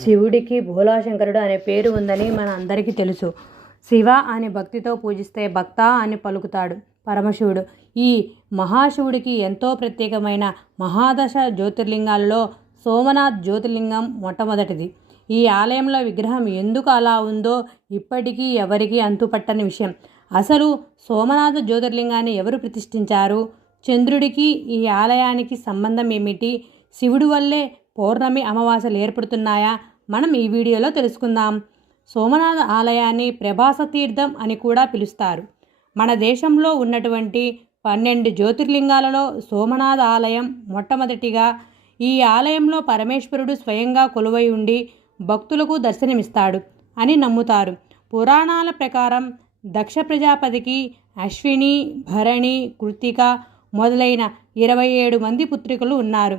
శివుడికి భోలాశంకరుడు అనే పేరు ఉందని మన అందరికీ తెలుసు. శివ అని భక్తితో పూజిస్తే భక్త అని పలుకుతాడు పరమశివుడు. ఈ మహాశివుడికి ఎంతో ప్రత్యేకమైన మహాదశ జ్యోతిర్లింగాలలో సోమనాథ్ జ్యోతిర్లింగం మొట్టమొదటిది. ఈ ఆలయంలో విగ్రహం ఎందుకు అలా ఉందో ఇప్పటికీ ఎవరికీ అంతుపట్టని విషయం. అసలు సోమనాథ జ్యోతిర్లింగాన్ని ఎవరు ప్రతిష్ఠించారు? చంద్రుడికి ఈ ఆలయానికి సంబంధం ఏమిటి? శివుడి వల్లే పౌర్ణమి అమావాస్యలు ఏర్పడుతున్నాయా? మనం ఈ వీడియోలో తెలుసుకుందాం. సోమనాథ ఆలయాన్ని ప్రభాస తీర్థం అని కూడా పిలుస్తారు. మన దేశంలో ఉన్నటువంటి 12 జ్యోతిర్లింగాలలో సోమనాథ ఆలయం మొట్టమొదటిగా. ఈ ఆలయంలో పరమేశ్వరుడు స్వయంగా కొలువై ఉండి భక్తులకు దర్శనమిస్తాడు అని నమ్ముతారు. పురాణాల ప్రకారం దక్ష ప్రజాపతికి అశ్విని, భరణి, కృత్తిక మొదలైన 27 మంది పుత్రికలు ఉన్నారు.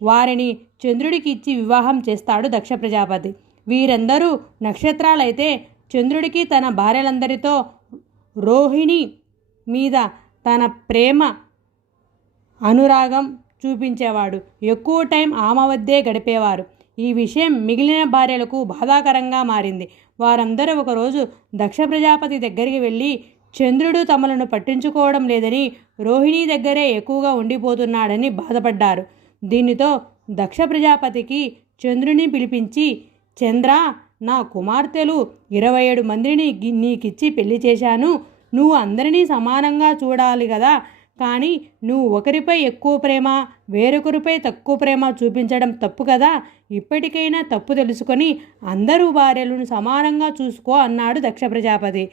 వారిని చంద్రుడికి ఇచ్చి వివాహం చేస్తాడు దక్ష ప్రజాపతి. వీరందరూ నక్షత్రాలైతే చంద్రుడికి తన భార్యలందరితో రోహిణి మీద తన ప్రేమ అనురాగం చూపించేవాడు. ఎక్కువ టైం ఆమె వద్దే గడిపేవారు. ఈ విషయం మిగిలిన భార్యలకు బాధాకరంగా మారింది. వారందరూ ఒకరోజు దక్ష ప్రజాపతి దగ్గరికి వెళ్ళి చంద్రుడు తమలను పట్టించుకోవడం లేదని, రోహిణి దగ్గరే ఎక్కువగా ఉండిపోతున్నాడని బాధపడ్డారు. దీనితో దక్ష ప్రజాపతికి చంద్రుని పిలిపించి, చంద్ర, నా కుమార్తెలు 27 మందిని నీకిచ్చి పెళ్లి చేశాను. నువ్వు అందరినీ సమానంగా చూడాలి కదా, కానీ నువ్వు ఒకరిపై ఎక్కువ ప్రేమ, వేరొకరిపై తక్కువ ప్రేమ చూపించడం తప్పు కదా. ఇప్పటికైనా తప్పు తెలుసుకొని అందరూ భార్యలను సమానంగా చూసుకో అన్నాడు దక్ష ప్రజాపతి.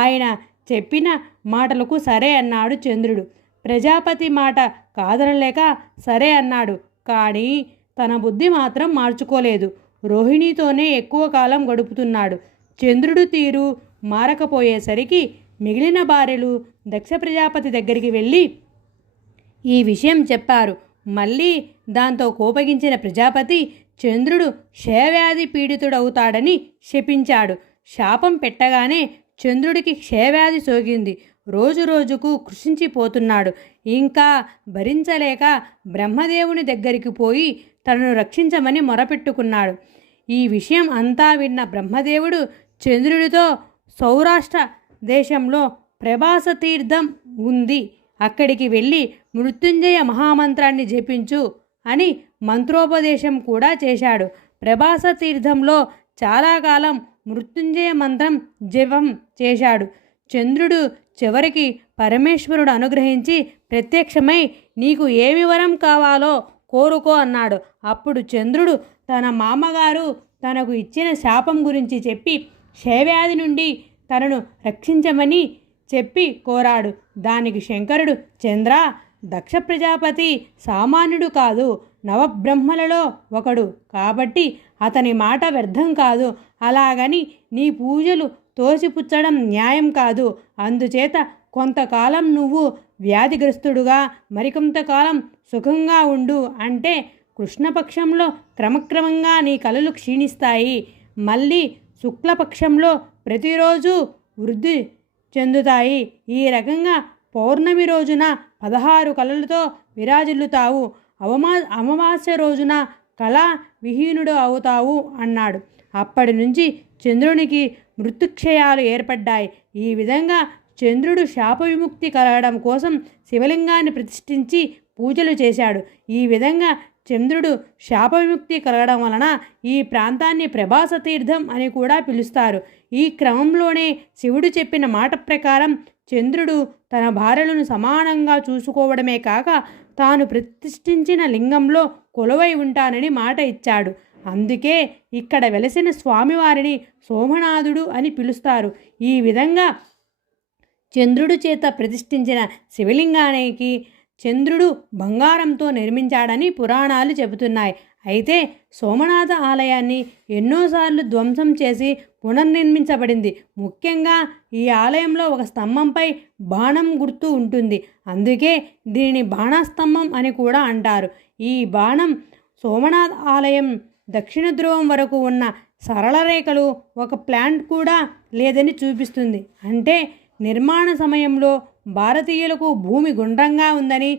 ఆయన చెప్పిన మాటలకు సరే అన్నాడు చంద్రుడు. ప్రజాపతి మాట కాదనలేక సరే అన్నాడు. కానీ తన బుద్ధి మాత్రం మార్చుకోలేదు. రోహిణితోనే ఎక్కువ కాలం గడుపుతున్నాడు. చంద్రుడు తీరు మారకపోయేసరికి మిగిలిన భార్యలు దక్ష ప్రజాపతి దగ్గరికి వెళ్ళి ఈ విషయం చెప్పారు. మళ్ళీ దాంతో కోపగించిన ప్రజాపతి చంద్రుడు క్షయవ్యాధి పీడితుడవుతాడని శపించాడు. శాపం పెట్టగానే చంద్రుడికి క్షయవ్యాధి సోకింది. రోజు రోజుకు కృషించిపోతున్నాడు. ఇంకా భరించలేక బ్రహ్మదేవుని దగ్గరికి పోయి తనను రక్షించమని మొరపెట్టుకున్నాడు. ఈ విషయం అంతా విన్న బ్రహ్మదేవుడు చంద్రుడితో సౌరాష్ట్ర దేశంలో ప్రభాస తీర్థం ఉంది, అక్కడికి వెళ్ళి మృత్యుంజయ మహామంత్రాన్ని జపించు అని మంత్రోపదేశం కూడా చేశాడు. ప్రభాస తీర్థంలో చాలా కాలం మృత్యుంజయ మంత్రం జపం చేశాడు. చంద్రుడు చివరికి పరమేశ్వరుడు అనుగ్రహించి ప్రత్యక్షమై నీకు ఏమి వరం కావాలో కోరుకో అన్నాడు. అప్పుడు చంద్రుడు తన మామగారు తనకు ఇచ్చిన శాపం గురించి చెప్పి క్షయవ్యాధి నుండి తనను రక్షించమని చెప్పి కోరాడు. దానికి శంకరుడు, చంద్ర, దక్ష ప్రజాపతి సామాన్యుడు కాదు, నవబ్రహ్మలలో ఒకడు కాబట్టి అతని మాట వ్యర్థం కాదు. అలాగని నీ పూజలు తోసిపుచ్చడం న్యాయం కాదు. అందుచేత కొంతకాలం నువ్వు వ్యాధిగ్రస్తుడుగా, మరికొంతకాలం సుఖంగా ఉండు. అంటే కృష్ణపక్షంలో క్రమక్రమంగా నీ కలలు క్షీణిస్తాయి. మళ్ళీ శుక్లపక్షంలో ప్రతిరోజు వృద్ధి చెందుతాయి. ఈ రకంగా పౌర్ణమి రోజున 16 కళలతో విరాజిల్లుతావు. అమావాస్య రోజున కళా విహీనుడు అవుతావు అన్నాడు. అప్పటి నుంచి చంద్రునికి మృత్యుక్షయాలు ఏర్పడ్డాయి. ఈ విధంగా చంద్రుడు శాప విముక్తి కలగడం కోసం శివలింగాన్ని ప్రతిష్ఠించి పూజలు చేశాడు. ఈ విధంగా చంద్రుడు శాప విముక్తి కలగడం వలన ఈ ప్రాంతాన్ని ప్రభాస తీర్థం అని కూడా పిలుస్తారు. ఈ క్రమంలోనే శివుడు చెప్పిన మాట ప్రకారం చంద్రుడు తన భార్యలను సమానంగా చూసుకోవడమే కాక తాను ప్రతిష్ఠించిన లింగంలో కొలువై ఉంటానని మాట ఇచ్చాడు. అందుకే ఇక్కడ వెలసిన స్వామివారిని సోమనాథుడు అని పిలుస్తారు. ఈ విధంగా చంద్రుడు చేత ప్రతిష్ఠించిన శివలింగానికి చంద్రుడు బంగారంతో నిర్మించాడని పురాణాలు చెబుతున్నాయి. అయితే సోమనాథ ఆలయాన్ని ఎన్నోసార్లు ధ్వంసం చేసి పునర్నిర్మించబడింది. ముఖ్యంగా ఈ ఆలయంలో ఒక స్తంభంపై బాణం గుర్తు ఉంటుంది. అందుకే దీనిని బాణస్తంభం అని కూడా అంటారు. ఈ బాణం సోమనాథ ఆలయం దక్షిణ ధ్రువం వరకు ఉన్న సరళ రేఖలు ఒక ప్లాంట్ కూడా లేదని చూపిస్తుంది. అంటే నిర్మాణ సమయంలో భారతీయులకు భూమి గుండ్రంగా ఉందని,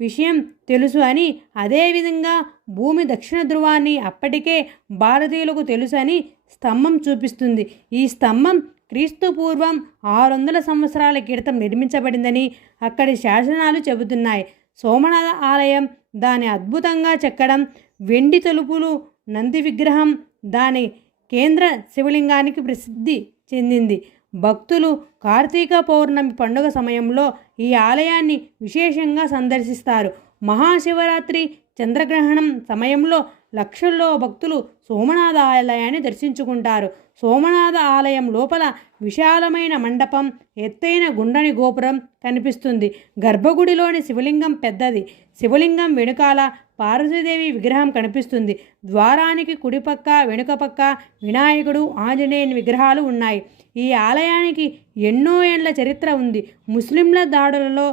విషయం తెలుసు అని, అదేవిధంగా భూమి దక్షిణ ధృవాన్ని అప్పటికే భారతీయులకు తెలుసు అని స్తంభం చూపిస్తుంది. ఈ స్తంభం క్రీస్తు పూర్వం 600 సంవత్సరాల క్రితం నిర్మించబడిందని అక్కడి శాసనాలు చెబుతున్నాయి. సోమనాథ ఆలయం, దాని అద్భుతంగా చెక్కడం, వెండి తలుపులు, నంది విగ్రహం దాని కేంద్ర శివలింగానికి ప్రసిద్ధి చెందింది. భక్తులు కార్తీక పౌర్ణమి పండుగ సమయంలో ఈ ఆలయాన్ని విశేషంగా సందర్శిస్తారు. మహాశివరాత్రి, చంద్రగ్రహణం సమయంలో లక్షల్లో భక్తులు సోమనాథ ఆలయాన్ని దర్శించుకుంటారు. సోమనాథ ఆలయం లోపల విశాలమైన మండపం, ఎత్తైన గుండ్రని గోపురం కనిపిస్తుంది. గర్భగుడిలోని శివలింగం పెద్దది. శివలింగం వెనుకాల పార్వతీదేవి విగ్రహం కనిపిస్తుంది. ద్వారానికి కుడిపక్క, వెనుక పక్క వినాయకుడు, ఆంజనేయుని విగ్రహాలు ఉన్నాయి. ఈ ఆలయానికి ఎన్నో ఏళ్ల చరిత్ర ఉంది. ముస్లింల దాడులలో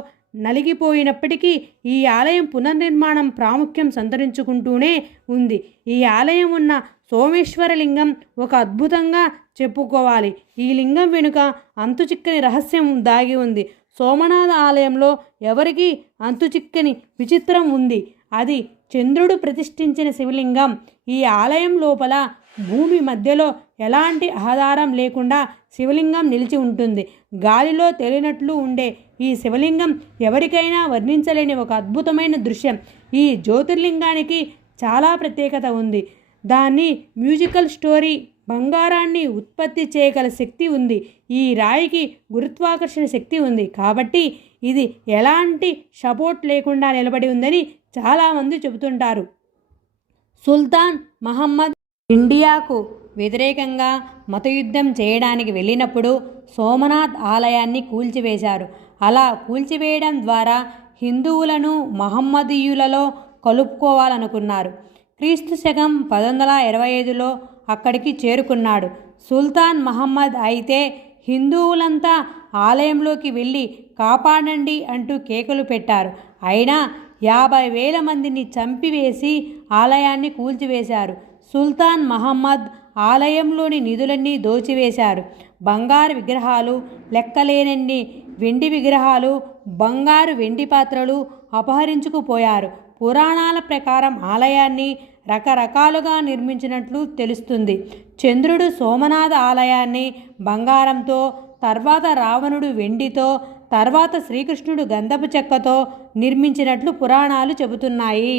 నలిగిపోయినప్పటికీ ఈ ఆలయం పునర్నిర్మాణం ప్రాముఖ్యం సంతరించుకుంటూనే ఉంది. ఈ ఆలయం ఉన్న సోమేశ్వరలింగం ఒక అద్భుతంగా చెప్పుకోవాలి. ఈ లింగం వెనుక అంతుచిక్కని రహస్యం దాగి ఉంది. సోమనాథ ఆలయంలో ఎవరికీ అంతుచిక్కని విచిత్రం ఉంది. అది చంద్రుడు ప్రతిష్ఠించిన శివలింగం. ఈ ఆలయం లోపల భూమి మధ్యలో ఎలాంటి ఆధారం లేకుండా శివలింగం నిలిచి ఉంటుంది. గాలిలో తేలినట్లు ఉండే ఈ శివలింగం ఎవరికైనా వర్ణించలేని ఒక అద్భుతమైన దృశ్యం. ఈ జ్యోతిర్లింగానికి చాలా ప్రత్యేకత ఉంది. దాన్ని మ్యూజికల్ స్టోరీ, బంగారాన్ని ఉత్పత్తి చేయగల శక్తి ఉంది. ఈ రాయికి గురుత్వాకర్షణ శక్తి ఉంది. కాబట్టి ఇది ఎలాంటి సపోర్ట్ లేకుండా నిలబడి ఉందని చాలామంది చెబుతుంటారు. సుల్తాన్ మహమ్మద్ ఇండియాకు వ్యతిరేకంగా మతయుద్ధం చేయడానికి వెళ్ళినప్పుడు సోమనాథ్ ఆలయాన్ని కూల్చివేశారు. అలా కూల్చివేయడం ద్వారా హిందువులను మహమ్మదీయులలో కలుపుకోవాలనుకున్నారు. క్రీస్తు శకం 1125లో అక్కడికి చేరుకున్నాడు సుల్తాన్ మహమ్మద్. అయితే హిందువులంతా ఆలయంలోకి వెళ్ళి కాపాడండి అంటూ కేకలు పెట్టారు. అయినా 50,000 మందిని చంపివేసి ఆలయాన్ని కూల్చివేశారు. సుల్తాన్ మహమ్మద్ ఆలయంలోని నిధులన్నీ దోచివేశారు. బంగారు విగ్రహాలు, లెక్కలేనన్ని వెండి విగ్రహాలు, బంగారు వెండి పాత్రలు అపహరించుకుపోయారు. పురాణాల ప్రకారం ఆలయాన్ని రకరకాలుగా నిర్మించినట్లు తెలుస్తుంది. చంద్రుడు సోమనాథ ఆలయాన్ని బంగారంతో, తర్వాత రావణుడు వెండితో, తర్వాత శ్రీకృష్ణుడు గంధపు చెక్కతో నిర్మించినట్లు పురాణాలు చెబుతున్నాయి.